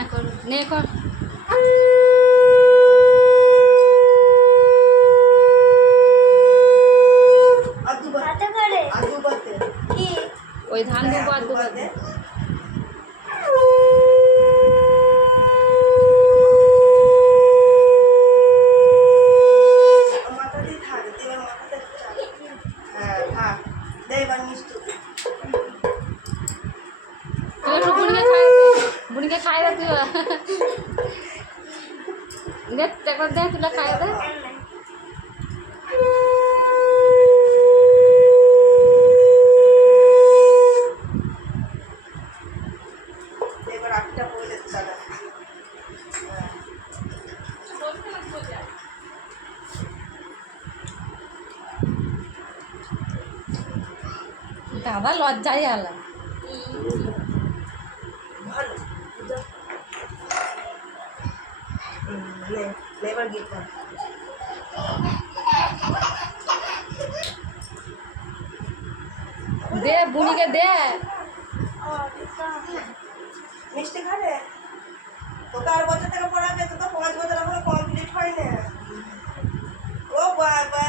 হ্যাঁ কর নে কর ওই ধান দুবার দুবার বুড়িকে খাই দে তুই দে একবার দে তুলে খাই দে এবার একটা বলে চালা আবার লজ্জাই আলা ভালো এবার গীত দে বুড়িকে দে মিষ্টি খাবে তোকে আর বছর থেকে পড়াবে তো 5 বছর এখনো কমপ্লিট হয় না ও বাবা